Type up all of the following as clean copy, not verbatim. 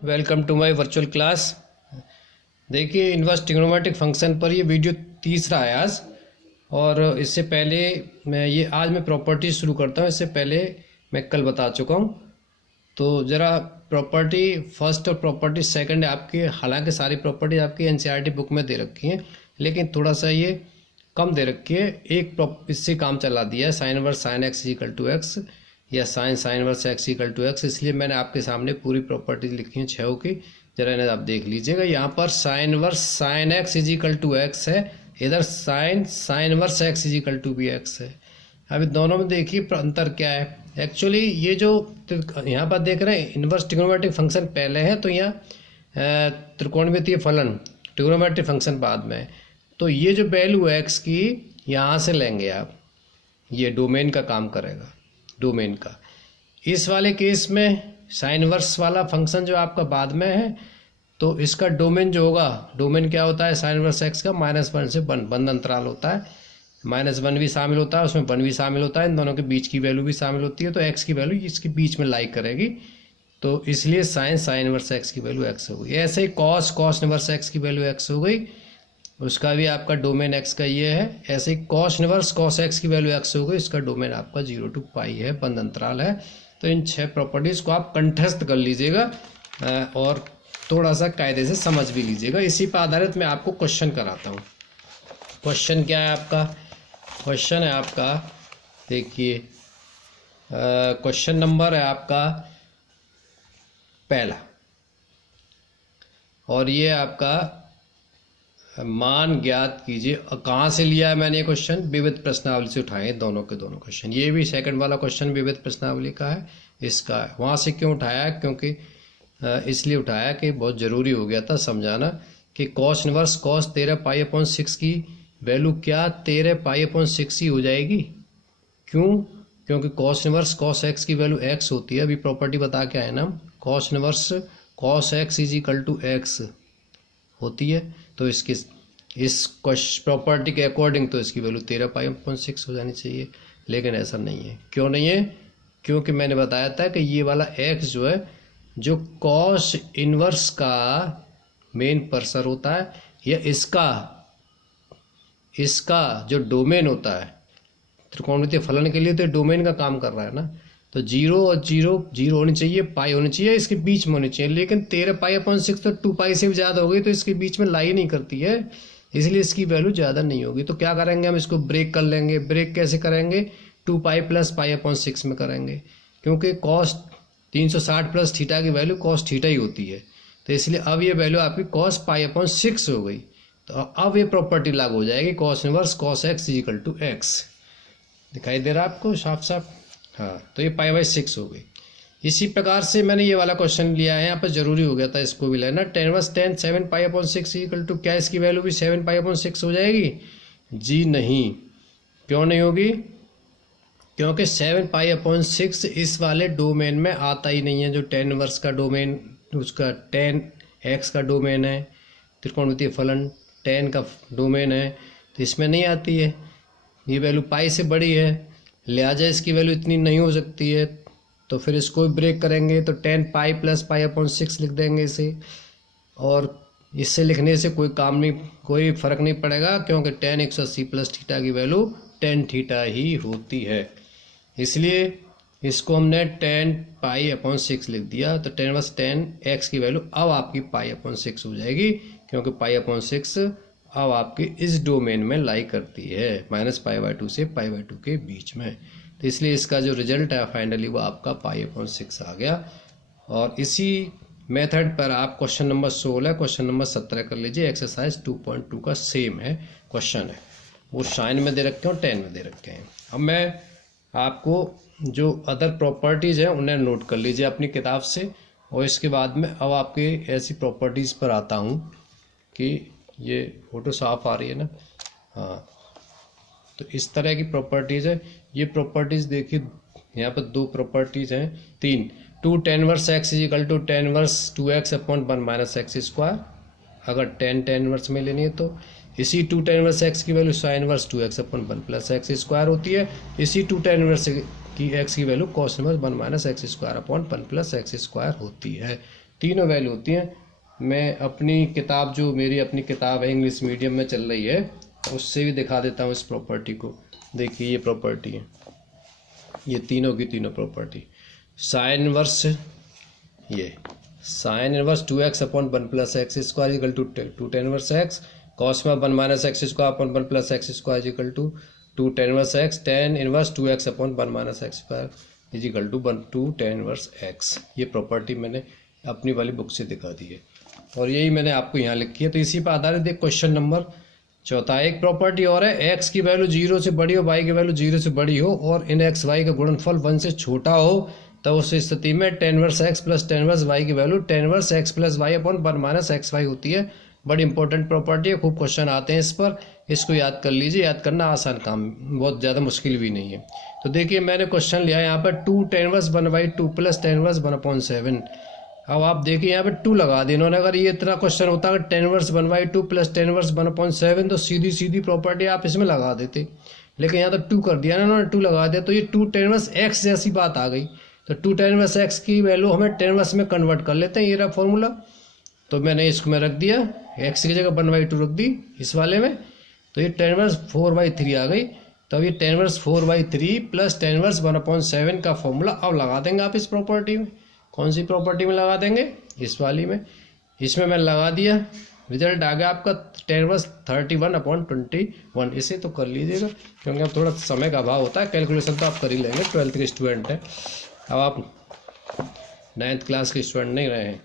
Welcome to my virtual class. देखिए, inverse trigonometric function पर ये वीडियो तीसरा है आज। और इससे पहले आज मैं प्रॉपर्टी शुरू करता हूँ। इससे पहले मैं कल बता चुका हूँ। तो ज़रा प्रॉपर्टी फर्स्ट और प्रॉपर्टी सेकंड आपकी, हालांकि सारी प्रॉपर्टी आपकी एनसीईआरटी बुक में दे रखी हैं, लेकिन थोड़ा सा ये कम दे रखी है। इससे काम चला दिया है, sine inverse sine x equal to X या sine inverse x equal to X. इसलिए मैंने आपके सामने पूरी प्रॉपर्टीज लिखी हैं 6 की, जरा इन्हें आप देख लीजिएगा। यहाँ पर sine inverse sine x equal to x है, इधर sine inverse x equal to भी एक्स है। अभी दोनों में देखिए अंतर क्या है। एक्चुअली ये जो यहाँ पर देख रहे हैं इनवर्स ट्रिग्नोमेट्रिक फंक्शन पहले है, तो यहाँ त्रिकोणमितीय फलन ट्रिग्नोमेट्रिक फंक्शन बाद में है। तो ये जो वैल्यू है एक्स की यहाँ से लेंगे आप, ये डोमेन का काम करेगा, डोमेन का। इस वाले केस में साइन इनवर्स वाला फंक्शन जो आपका बाद में है, तो इसका डोमेन जो होगा, डोमेन क्या होता है साइन इनवर्स एक्स का, -1 से 1 बंद अंतराल होता है। -1 भी शामिल होता है, उसमें 1 भी शामिल होता है, इन दोनों के बीच की वैल्यू भी शामिल होती है। तो एक्स की वैल्यू इसके बीच में लाई करेगी, तो इसलिए साइन इनवर्स एक्स की वैल्यू एक्स हो गई। ऐसे ही कॉस इनवर्स एक्स की वैल्यू एक्स हो गई, उसका भी आपका डोमेन एक्स का ये है। ऐसे ही कॉस इनवर्स कॉस एक्स की वैल्यू एक्स हो गई, इसका डोमेन आपका 0 to π है, बंद अंतराल है। तो इन 6 प्रॉपर्टीज़ को आप कंठस्थ कर लीजिएगा और थोड़ा सा कायदे से समझ भी लीजिएगा। इसी पर आधारित मैं आपको क्वेश्चन कराता हूँ। क्वेश्चन क्या है आपका? क्वेश्चन है आपका, देखिए क्वेश्चन नंबर है आपका पहला, और ये आपका मान ज्ञात कीजिए। कहाँ से लिया है मैंने ये क्वेश्चन? विविध प्रश्नावली से उठाए दोनों के दोनों क्वेश्चन। ये भी सेकंड वाला क्वेश्चन विविध प्रश्नावली का है, इसका है। वहाँ से क्यों उठाया? क्योंकि इसलिए उठाया कि बहुत ज़रूरी हो गया था समझाना कि कॉस इनवर्स कॉस 13π/6 की वैल्यू क्या 13π/6 ही हो जाएगी। क्यों? क्योंकि कॉस इनवर्स कॉस एक्स की वैल्यू एक्स होती है। अभी प्रॉपर्टी बता के आए ना हम, cos inverse cos x equal to x होती है। तो इस प्रॉपर्टी के अकॉर्डिंग तो इसकी वैल्यू 13π/6 हो जानी चाहिए, लेकिन ऐसा नहीं है। क्यों नहीं है? क्योंकि मैंने बताया था कि ये वाला x जो है, जो कॉस इनवर्स का मेन पर्सर होता है, या इसका जो डोमेन होता है त्रिकोणमितीय फलन के लिए, तो डोमेन का काम कर रहा है ना। तो 0 और 0 होनी चाहिए, पाई होनी चाहिए, इसके बीच में होनी चाहिए। लेकिन 13π/6 तो 2π से भी ज़्यादा हो गई, तो इसके बीच में लाई नहीं करती है, इसलिए इसकी वैल्यू ज़्यादा नहीं होगी। तो क्या करेंगे हम? इसको ब्रेक कर लेंगे। ब्रेक कैसे करेंगे? 2π + π/6 में करेंगे, क्योंकि कॉस 360 + थीटा की वैल्यू कॉस थीटा ही होती है। तो इसलिए अब ये वैल्यू आपकी कॉस π/6 हो गई। तो अब ये प्रॉपर्टी लागू हो जाएगी, cos inverse cos x equal to x. दिखाई दे रहा है आपको साफ साफ? हाँ, तो ये π/6 हो गई। इसी प्रकार से मैंने ये वाला क्वेश्चन लिया है, यहाँ पर जरूरी हो गया था इसको भी लेना। 10 7π/6 इक्वल टू क्या, इसकी वैल्यू भी 7π/6 हो जाएगी? जी नहीं। क्यों नहीं होगी? क्योंकि 7π/6 इस वाले डोमेन में आता ही नहीं है। जो 10 इनवर्स का डोमेन, उसका 10 x का डोमेन है, त्रिकोणमितीय फलन 10 का डोमेन है, तो इसमें नहीं आती है। ये वैल्यू पाई से बड़ी है, लिहाजा इसकी वैल्यू इतनी नहीं हो सकती है। तो फिर इसको ब्रेक करेंगे, तो 10π + π/6 लिख देंगे इसे। और इससे लिखने से कोई फ़र्क नहीं पड़ेगा, क्योंकि tan 180 + थीटा की वैल्यू tan थीटा ही होती है। इसलिए इसको हमने 10π/6 लिख दिया। तो tan x की वैल्यू अब आपकी π/6 हो जाएगी, क्योंकि π/6 अब आपके इस डोमेन में लाई करती है, -π/2 से π/2 के बीच में। तो इसलिए इसका जो रिजल्ट है फाइनली वो आपका π/6 आ गया। और इसी मेथड पर आप क्वेश्चन नंबर 16, क्वेश्चन नंबर 17 कर लीजिए। एक्सरसाइज 2.2 का सेम है क्वेश्चन है, वो साइन में दे रखे हैं और 10 में दे रखे हैं। अब मैं आपको जो अदर प्रॉपर्टीज़ हैं उन्हें नोट कर लीजिए अपनी किताब से, और इसके बाद में अब आपके ऐसी प्रॉपर्टीज़ पर आता हूँ कि ये फोटो साफ आ रही है ना? हाँ, तो इस तरह की प्रॉपर्टीज़ है। ये प्रॉपर्टीज़ देखिए, यहाँ पर 2 प्रॉपर्टीज़ हैं, 3। 2 tan inverse x equal to tan inverse 2x/1 - x²। अगर tan इनवर्स में लेनी है तो इसी 2 tan इनवर्स x की value sin inverse 2x/1 + x² होती है। इसी 2 tan इनवर्स की x की value cos inverse 1 - x² / 1 + x² होती है। तीनों वैल्यू होती हैं। मैं अपनी किताब, जो मेरी अपनी किताब है इंग्लिश मीडियम में चल रही है, उससे भी दिखा देता हूँ इस प्रॉपर्टी को। देखिए ये प्रॉपर्टी है, ये तीनों की तीनों प्रॉपर्टी। साइन इनवर्स, ये sine inverse 2x upon 1 plus x square equal to 2 tan inverse x, cos में 1 minus x square upon 1 plus x square equal to 2 tan inverse x, tan inverse 2x upon 1 minus x square is equal to 2 tan inverse x. ये property मैंने अपनी वाली book से दिखा दी है और यही मैंने आपको यहाँ लिखी है। तो इसी पर आधारित एक क्वेश्चन नंबर चौथा, एक प्रॉपर्टी और है, x की वैल्यू 0 से बड़ी हो, y की वैल्यू 0 से बड़ी हो और इन x y का गुणनफल 1 से छोटा हो, तो उस स्थिति में tan inverse x plus tan inverse y की value tan inverse x plus y upon 1 minus x y होती है। बड़ी इंपॉर्टेंट प्रॉपर्टी है, खूब क्वेश्चन आते हैं इस पर, इसको याद कर लीजिए। याद करना आसान काम, बहुत ज़्यादा मुश्किल भी नहीं है। तो देखिए मैंने क्वेश्चन लिया यहाँ पर 2 tan inverse 1/2 plus tan inverse 1/7। अब आप देखिए यहाँ पे 2 लगा दी इन्होंने। अगर ये इतना क्वेश्चन होता है tan inverse 1/2 plus tan inverse 1/7, तो सीधी सीधी प्रॉपर्टी आप इसमें लगा देते, लेकिन यहाँ तो 2 कर दिया ना इन्होंने, 2 लगा दिया, तो ये 2 tan इनवर्स x जैसी बात आ गई। तो 2 tan इनवर्स x की वैल्यू हमें tan इनवर्स में कन्वर्ट कर लेते हैं, ये रहा फॉर्मूला। तो मैंने इसको में रख दिया, x की जगह 1/2 रख दी इस वाले में, तो ये tan इनवर्स 4/3 आ गई। तो अब ये tan inverse 4/3 plus tan inverse 1/7 का फॉर्मूला अब लगा देंगे आप इस प्रॉपर्टी में। कौन सी प्रॉपर्टी में लगा देंगे? इस वाली में। इसमें मैं लगा दिया, रिजल्ट आ गया आपका tan इनवर्स 31/21। इसे तो कर लीजिएगा क्योंकि अब थोड़ा समय का अभाव होता है, कैलकुलेशन तो आप कर ही लेंगे, 12th के स्टूडेंट हैं, अब आप 9th क्लास के स्टूडेंट नहीं रहे हैं।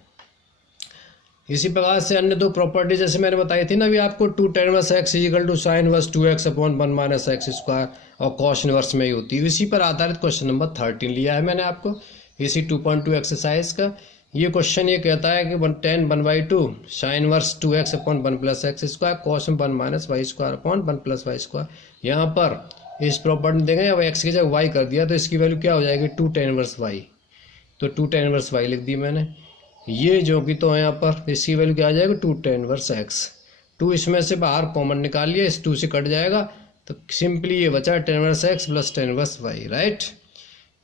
इसी प्रकार से अन्य दो प्रॉपर्टी जैसे मैंने बताई थी ना अभी आपको, 2 tan inverse x equal to sine inverse 2x upon 1 minus x square और कॉस इनवर्स में ही होती है। इसी पर आधारित क्वेश्चन नंबर 13 लिया है मैंने आपको, इसी 2.2 एक्सरसाइज का। ये क्वेश्चन ये कहता है कि 10 1/2 sine inverse 2x upon 1 plus x square cos 1 minus y square upon 1 plus y square. यहाँ पर इस प्रॉपर्टी देंगे, अब x की जगह y कर दिया तो इसकी वैल्यू क्या हो जाएगी? 2 tan इनवर्स y। तो 2 tan इनवर्स y लिख दी मैंने। ये जो कि तो यहाँ पर इसकी वैल्यू क्या आ जाएगी? 2 tan इनवर्स x। 2 इसमें से बाहर कॉमन निकाल लिया, इस 2 से कट जाएगा, तो सिंपली ये बचा tan inverse x plus tan inverse y, right.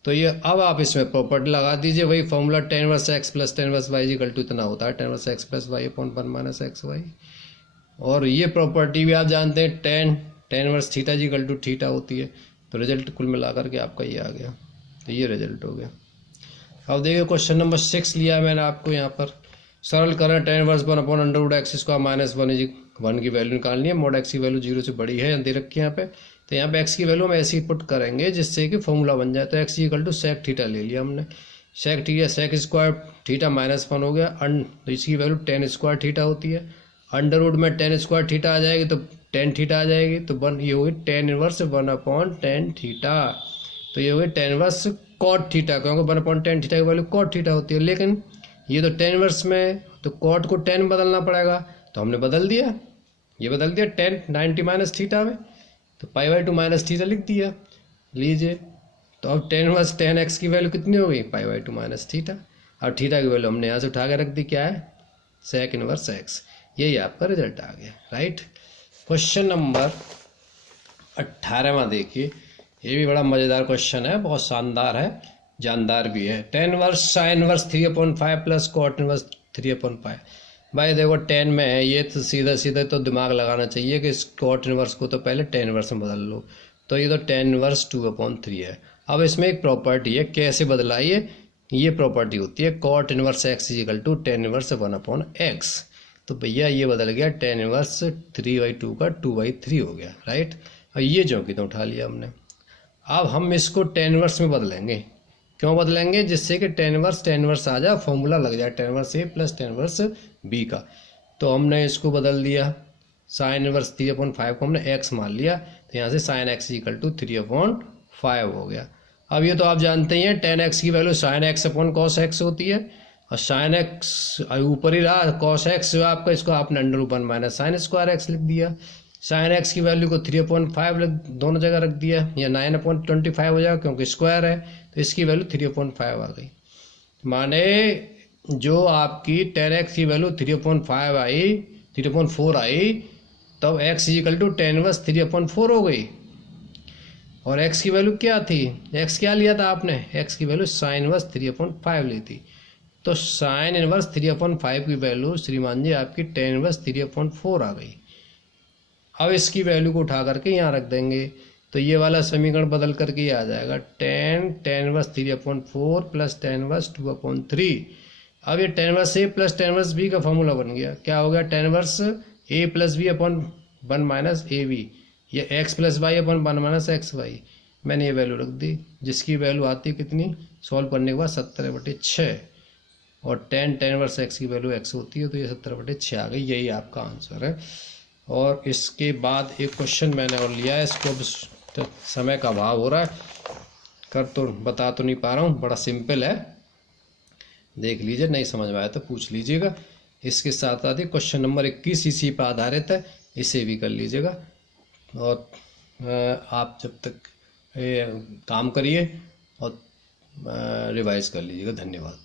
तो ये अब आप इसमें प्रॉपर्टी लगा दीजिए, वही formula tan inverse x plus tan inverse y equal to इतना होता है tan inverse x plus y upon 1 minus x y. और ये प्रॉपर्टी भी आप जानते हैं tan inverse theta equal to theta होती है। तो रिजल्ट कुल मिलाकर के आपका ये आ गया, तो ये रिजल्ट हो गया। अब देखिए क्वेश्चन नंबर 6 लिया है मैंने आपको, यहाँ पर सरल करें tan inverse 1 upon under root x square minus 1 की वैल्यू निकालनी है। मोड एक्स की वैल्यू 0 से बड़ी है, दे रखी है यहाँ पे। तो यहाँ पे x की वैल्यू हम ऐसे ही पुट करेंगे जिससे कि फॉर्मूला बन जाए। तो x equal to sec theta ले लिया हमने, sec theta sec square theta minus 1 हो गया, तो इसकी वैल्यू tan स्क्वायर थीटा होती है। अंडर रूट में tan स्क्वायर थीटा आ जाएगी तो tan थीटा आ जाएगी, तो ये होगी tan inverse 1 upon tan theta. तो ये होगी tan इनवर्स कॉट थीटा, क्योंकि 1 अपॉन tan थीटा की वैल्यू कॉट थीटा होती है। लेकिन ये तो tan इनवर्स में, तो कॉट को tan में बदलना पड़ेगा, तो हमने बदल दिया, ये बदल दिया tan 90 माइनस थीटा में, तो π/2 माइनस थीटा लिख दिया। लीजिए, तो अब tan इनवर्स tan x की वैल्यू कितनी हो गई? π/2 माइनस थीटा। अब थीटा की वैल्यू हमने यहाँ से उठा के रख दी, क्या है? Sec inverse x। यही आपका रिजल्ट आ गया, राइट। क्वेश्चन नंबर 18वां देखिए, ये भी बड़ा मज़ेदार क्वेश्चन है, बहुत शानदार है, जानदार भी है। tan inverse sine inverse 3/5 plus cot inverse 3/5। भाई देखो tan में है ये, तो सीधा सीधा तो दिमाग लगाना चाहिए कि इस कॉट इनवर्स को तो पहले tan इनवर्स में बदल लो। तो ये तो tan इनवर्स 2/3 है। अब इसमें एक प्रॉपर्टी है, कैसे बदला ये प्रॉपर्टी होती है cot inverse x equal to tan inverse 1/x। तो भैया ये बदल गया tan इनवर्स 3/2 का 2/3 हो गया, राइट। और ये जो कि तो उठा लिया हमने। अब हम इसको tan इनवर्स में बदलेंगे। क्यों बदलेंगे? जिससे कि tan इनवर्स आ जाए, फॉर्मूला लग जाए tan inverse a plus tan inverse b का। तो हमने इसको बदल दिया, साइन इनवर्स 3/5 को हमने x मान लिया, तो यहाँ से साइन x इक्वल टू 3/5 हो गया। अब ये तो आप जानते ही हैं tan x की value sine x upon cos x होती है, और साइन x ऊपर ही रहा, कॉस x जो आपका, इसको आपने under root 1 minus sine square x लिख दिया। साइन x की वैल्यू को 3/5 दोनों जगह रख दिया, या 9/25 हो जाएगा क्योंकि स्क्वायर है, तो इसकी वैल्यू 3/5 आ गई। माने जो आपकी tan x की वैल्यू 3/5 आई, 3/4 आई, तब x equal to tan inverse 3/4 हो गई। और x की वैल्यू क्या थी? x क्या लिया था आपने? x की वैल्यू साइन इनवर्स 3/5 ली थी। तो साइन इनवर्स 3/5 की वैल्यू श्रीमान जी आपकी tan इनवर्स 3/4 आ गई। अब इसकी वैल्यू को उठा करके यहाँ रख देंगे तो ये वाला समीकरण बदल करके ये आ जाएगा tan inverse 3/4 plus tan inverse 2/3। अब ये tan inverse A plus tan inverse B का फॉर्मूला बन गया। क्या हो गया? tan inverse A plus B upon 1 minus A B, या X plus Y upon 1 minus x Y. मैंने ये वैल्यू रख दी जिसकी वैल्यू आती है कितनी सॉल्व करने के बाद 70/6, और tan इनवर्स एक्स की वैल्यू एक्स होती है तो ये 70/6 आ गई। यही आपका आंसर है। और इसके बाद एक क्वेश्चन मैंने और लिया है, इसको तो समय का अभाव हो रहा है, कर तो बता तो नहीं पा रहा हूँ, बड़ा सिंपल है, देख लीजिए, नहीं समझ में आया तो पूछ लीजिएगा। इसके साथ साथ ही क्वेश्चन नंबर 21 इसी पर आधारित है, इसे भी कर लीजिएगा। और आप जब तक काम करिए और रिवाइज कर लीजिएगा। धन्यवाद।